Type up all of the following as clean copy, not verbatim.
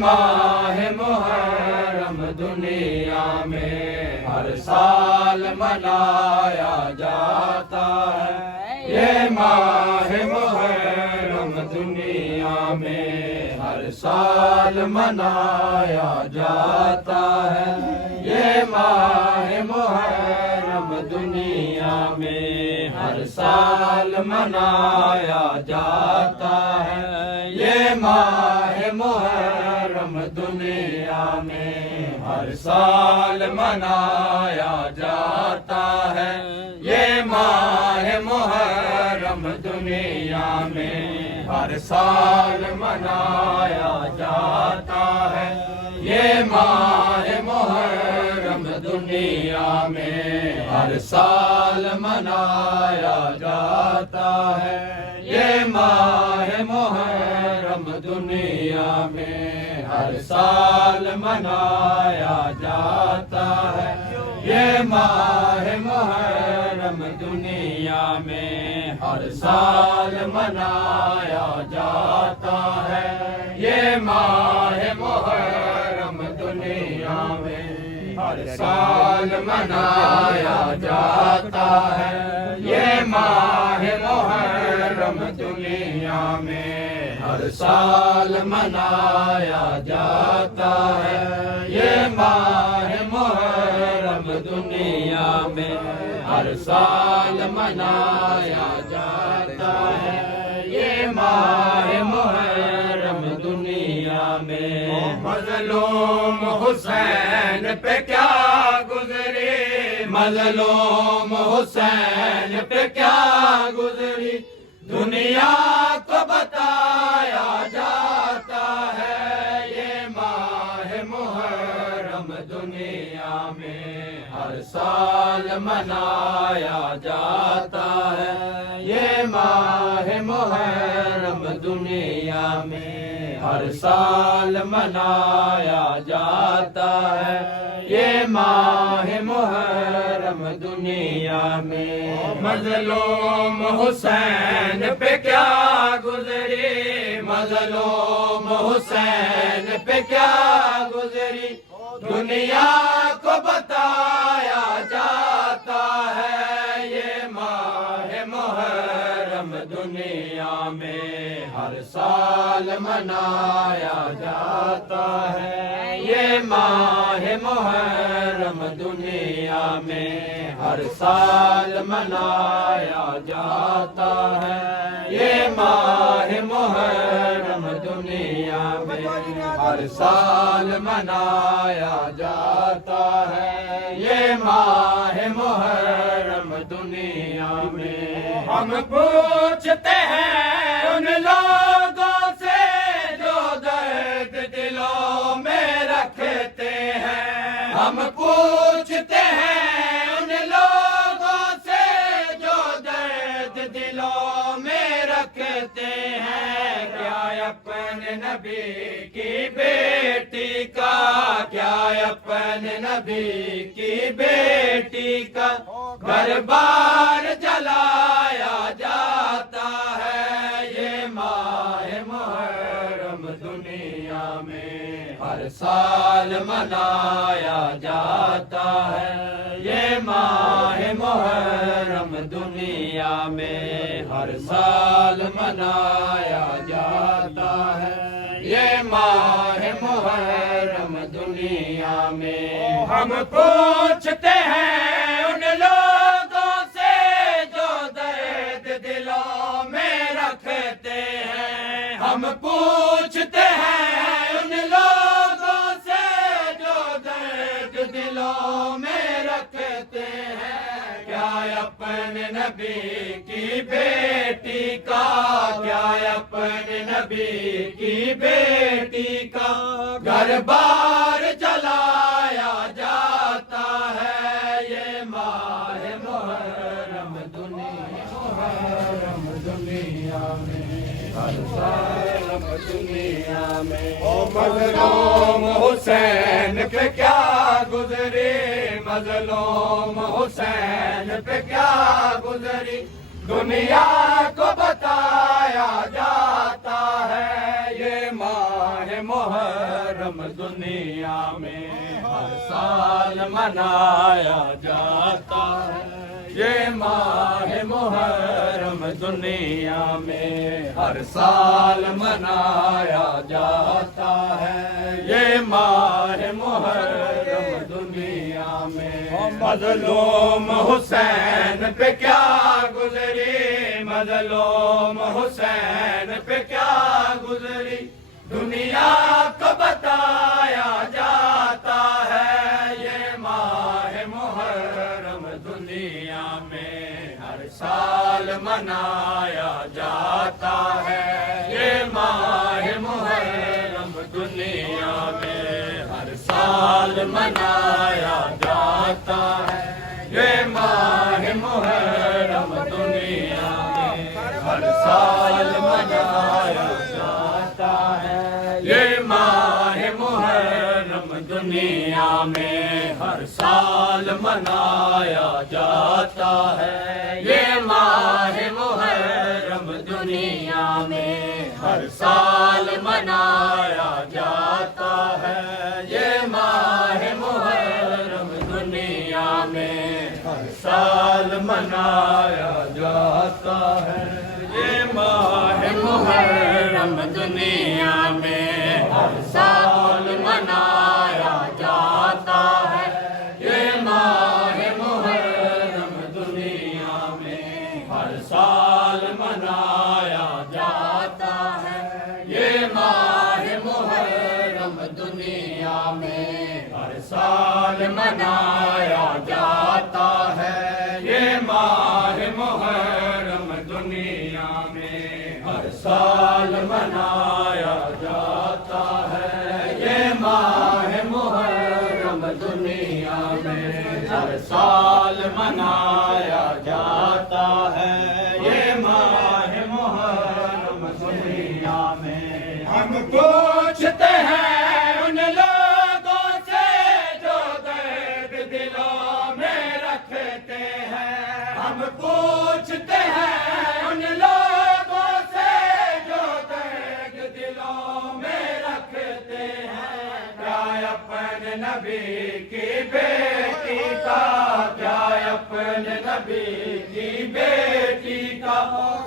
ماہ محرم دنیا میں ہر سال منایا جاتا ہے، یہ ماہ محرم دنیا میں ہر سال منایا جاتا ہے، یہ ماہ محرم دنیا میں ہر سال منایا جاتا ہے، یہ ماہ محرم دنیا میں ہر سال منایا جاتا ہے، یہ ماہ محرم دنیا میں ہر سال منایا جاتا ہے، یہ ماہ محرم دنیا میں ہر سال منایا جاتا ہے، یہ ماہ محرم دنیا میں ہر سال منایا جاتا ہے، یہ ماہ محرم دنیا میں ہر سال منایا جاتا ہے، یہ ماہ محرم دنیا میں ہر سال منایا جاتا ہے، یہ ماہ محرم دنیا میں ہر سال منایا جاتا ہے، یہ ماہ محرم دنیا میں ہر سال منایا جاتا ہے، یہ ماہ محرم دنیا میں مظلوم حسین پہ کیا گزری، مظلوم حسین پہ کیا گزری، دنیا کو بتایا جاتا ہے، یہ ماہ محرم دنیا میں ہر سال منایا جاتا ہے، یہ ماہ محرم دنیا میں ہر سال منایا جاتا ہے، یہ ماہ محرم دنیا میں مظلوم حسین پہ کیا گزری، مظلوم حسین پہ کیا گزری، دنیا کو بتایا جاتا ہے، یہ ماہ محرم دنیا میں ہر سال منایا جاتا ہے، یہ ماہ محرم دنیا میں ہر سال منایا جاتا ہے، یہ ماہ محرم دنیا میں ہر سال منایا جاتا ہے، یہ ماہ محرم دنیا میں ہم پوچھتے ہیں ان لوگوں سے جو درد دلوں میں رکھتے ہیں، ہم پوچھتے ہیں ان لوگوں سے جو درد دلوں میں رکھتے ہیں، کیا اپنے نبی کی بیٹی کا، کیا اپنے نبی کی بیٹی کا گھر بار جلایا جاتا ہے، یہ ماہ محرم دنیا میں ہر سال منایا جاتا ہے، یہ ماہ محرم دنیا میں ہر سال منایا جاتا ہے، یہ ماہ محرم دنیا میں ہم پوچھتے ہیں ان لوگوں سے جو درد دلوں میں رکھتے ہیں، ہم پوچھتے ہیں ان لوگوں سے جو درد دلوں میں رکھتے ہیں، کیا اپنے نبی کی بیٹی کا، کیا اپنے نبی کی بیٹی کا گھر بار جلایا جاتا ہے، یہ ماہ محرم دنیا میں ہر سال دنیا میں مظلوم حسین پہ کیا گزری، مظلوم حسین پہ کیا گزری، دنیا کو بتایا جاتا ہے، یہ ماہ محرم دنیا میں ہر سال منایا جاتا ہے، یہ ماہ محرم دنیا میں ہر سال منایا جاتا ہے، یہ ماہ محرم دنیا میں مظلوم حسین پہ کیا گزری، مظلوم حسین پہ کیا گزری، دنیا کو بتایا جاتا ہے، یہ ماہ محرم دنیا میں ہر سال منایا جاتا ہے، یہ ماہ محرم دنیا میں ہر سال منایا جاتا ہے، یہ ماہ محرم دنیا میں ہر سال منایا جاتا ہے، یہ ماہ محرم دنیا میں ہر سال منایا جاتا ہے، یہ ماہ محرم دنیا میں ہر سال منایا جاتا ہے، یہ ماہ محرم دنیا میں ہر سال منایا جاتا ہے، یہ ماہ محرم دنیا میں ہر سال منایا جاتا ہے، یہ ماہ محرم دنیا میں ہر سال منایا جاتا ہے، یہ ماہ محرم دنیا میں ہر سال منایا جاتا ہے، یہ ماہ محرم دنیا میں ہر سال منایا جاتا ہے، یہ ماہ محرم دنیا میں ہر سال منایا جاتا ہے، یہ ماہ محرم دنیا میں ہم پوچھتے ہیں ان لوگوں سے جو درد دلوں میں رکھتے ہیں، ہم پوچھتے ہیں ان لوگوں سے جو درد دلوں میں رکھتے ہیں، کیا اپنے نبی کی بیٹی کا، کیا اپنے نبی کی بیٹی کا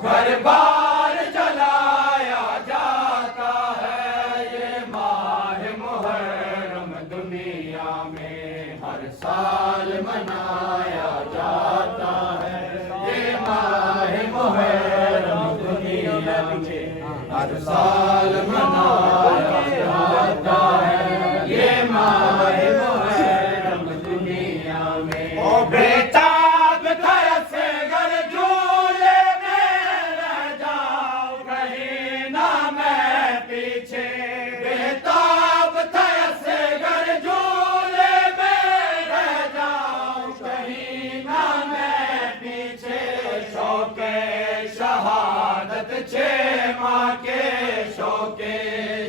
گھر بار جلایا جاتا ہے، یہ ماہ محرم دنیا میں ہر سال منایا جاتا ہے، یہ ماہ محرم دنیا میں ہر سال منایا جاتا ہے، یہ ماہ محرم دنیا میں بیتاب تھا سے گھر جھولے میں رہ جاؤ کہیں نہ میں پیچھے، بیتاب تھا سے گھر جھولے میں رہ جاؤ کہیں نہ میں پیچھے، شوق شہادت چھ ماہ کے، شوق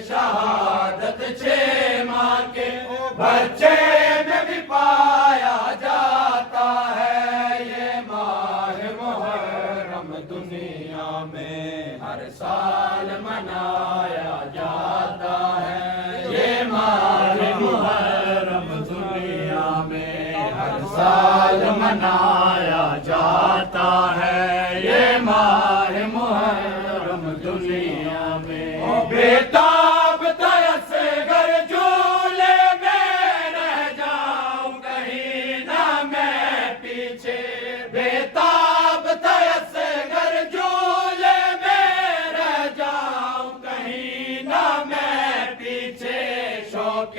شہادت چھ ماہ کے بچے میں بھی پایا جاتا ہے، یہ ماہ محرم دنیا میں ہر سال منایا جاتا ہے، یہ ماہ محرم دنیا میں ہر سال منایا جاتا ہے، یہ ماہ محرم دنیا میں بیتاب تیس گھر جھولے میں رہ جاؤں کہیں نہ میں پیچھے، بیتاب تیس گھر جھولے میں رہ جاؤں کہیں نہ میں پیچھے، شوق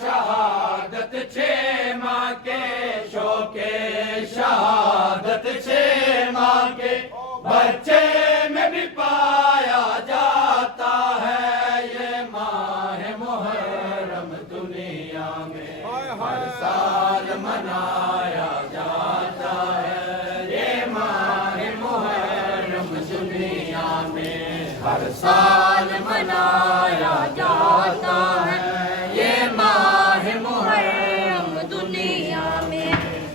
شہادت چھ ماہ کے، شوق شہادت چھ ماہ کے بچے میں بھی پایا جاتا ہے، یہ ماہ محرم دنیا میں ہر سال منایا جاتا ہے، یہ ماہ محرم دنیا میں ہر سال منایا جاتا ہے، یہ ماہ محرم دنیا میں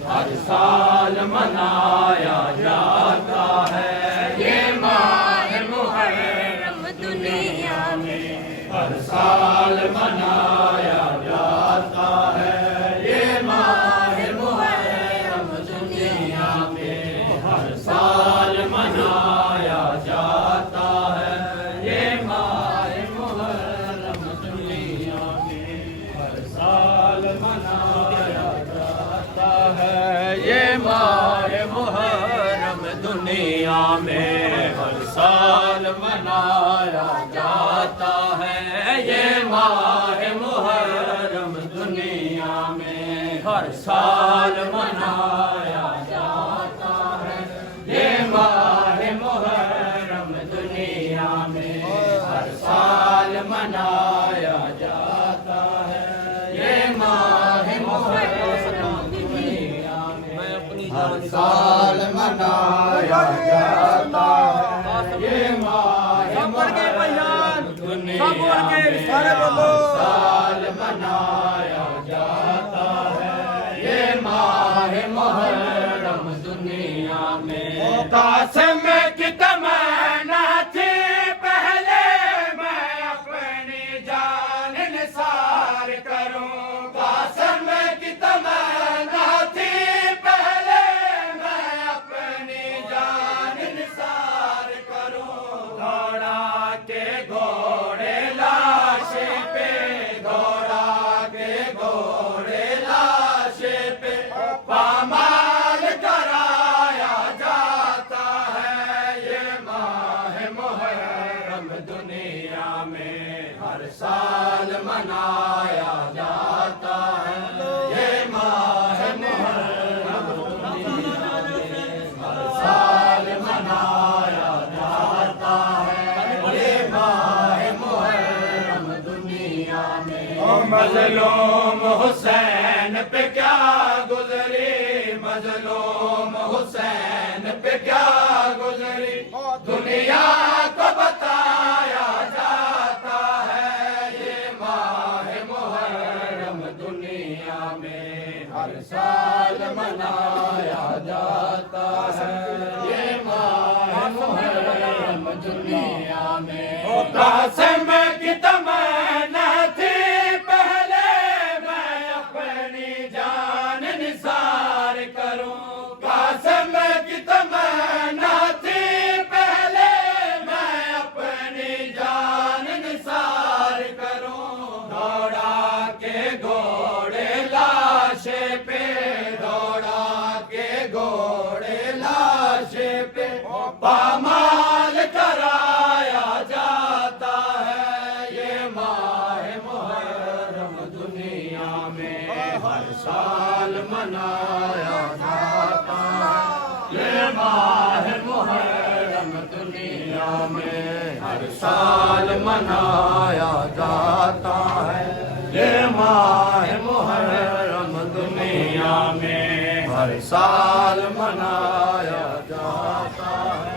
ہر سال منایا جاتا ہے، ہر سال منایا جاتا ہے یہ ماہ محرم دنیا میں ہر سال منایا جاتا ہے یہ ماہ محرم دنیا میں ہر سال منایا جاتا ہے یہ ماہ محرم دنیا میں ہر سال منایا جاتا ہے یہ ماہ محرم دنیا میں ہر سال منایا جاتا ہے یہ ماہ محرم دنیا میں ہر سال منایا جاتا ہے یہ ماہ محرم دنیا میں ہر سال منایا جاتا ہے یہ ماہ محرم دنیا میں قاسم کی تمنا تھی پہلے میں اپنی جان نثار کروں قاسم کی تمنا تھی پہلے میں اپنی جان نثار کروں دوڑا کے گھوڑے لاش پہ دوڑا کے گھوڑے لاش پہ پامال کرایا جاتا ہے یہ ماہ محرم دنیا میں ہر سال منایا جاتا ہے یہ ماہ محرم دنیا میں ہر سال منایا جاتا ہے یہ ماہ محرم دنیا میں مظلوم حسین پہ کیا گزری مظلوم حسین پہ کیا گزری دنیا کو بتایا جاتا ہے یہ ماہ محرم دنیا میں ہر سال منایا جاتا ہے یہ ماہ محرم دنیا میں قاسم کی تمنا تھی پہلے میں اپنی جان نثار کروں قاسم کی تمنا تھی پہلے میں اپنی جان نثار کروں دوڑا کے گھوڑے لاش پہ دوڑا کے گھوڑے لاش پہ پامال کرایا جاتا ہے یہ ماہ محرم دنیا میں ہر سال منایا جاتا ہے یہ ماہ محرم دنیا میں ہر سال منایا جاتا ہے یہ ماہ محرم دنیا میں ہر سال منایا جاتا ہے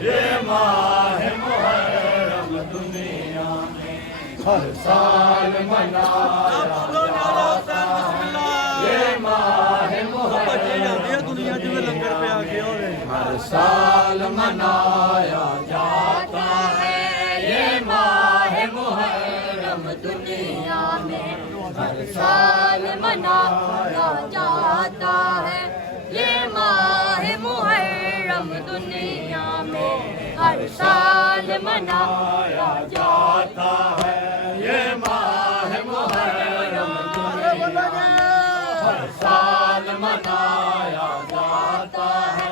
یہ ماہ محرم دنیا میں ہر سال منایا جاتا ہے یہ ماہ محرم ہر سال منایا جاتا ہے یہ ماہ محرم دنیا میں ہر سال منایا جاتا ہے یہ ماہ محرم دنیا میں ہر سال منایا جاتا ہے یہ ماہ محرم دنیا ہر سال منایا جاتا ہے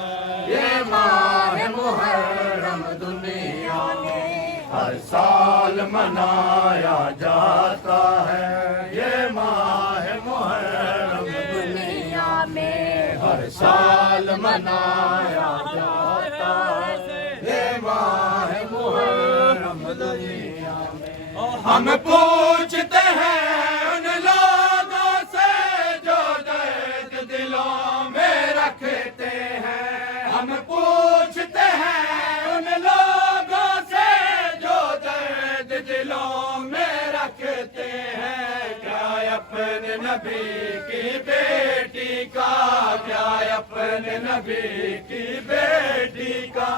یہ ماہ محرم دنیا میں ہر سال منایا جاتا ہے یہ ماہ محرم دنیا میں ہر سال منایا جاتا ہے یہ ماہ محرم دنیا میں ہم پوچھتے ہیں ان لوگوں سے جو درد دلوں میں رکھتے ہیں ہم پوچھتے ہیں ان لوگوں سے جو درد دلوں میں رکھتے ہیں کیا اپنے نبی کی بیٹی کا کیا اپنے نبی کی بیٹی کا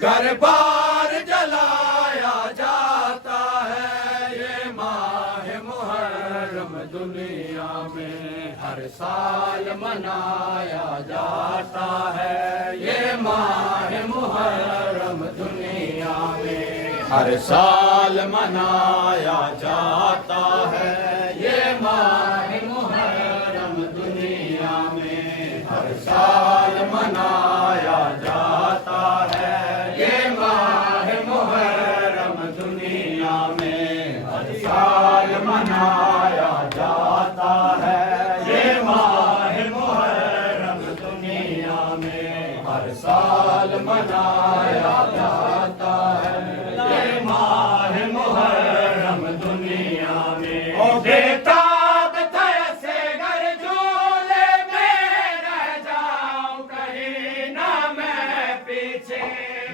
گھر بار جلایا جاتا ہے یہ ماہ محرم دنیا میں ہر سال منایا جاتا ہے یہ ماہ محرم دنیا میں ہر سال منایا جاتا ہے یہ ماہ محرم دنیا میں ہر سال منایا جاتا ہے یہ ماہ محرم دنیا میں ہر سال منایا جاتا ہے یہ ماہ محرم دنیا میں ہر سال منایا جاتا ہے یہ ماہ محرم دنیا میں او بیتاب تیسے گر جھولے میں رہ جاؤں کہیں نہ میں پیچھے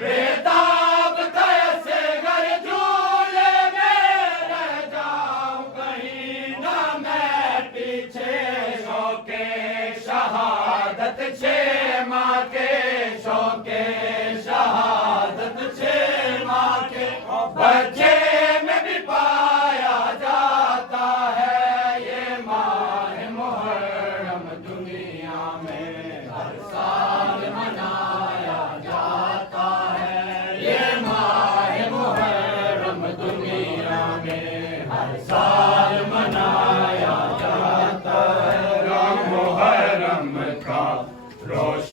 بیتاب تیسے گر جھولے میں رہ جاؤں کہیں نہ میں پیچھے شوق شہادت چھے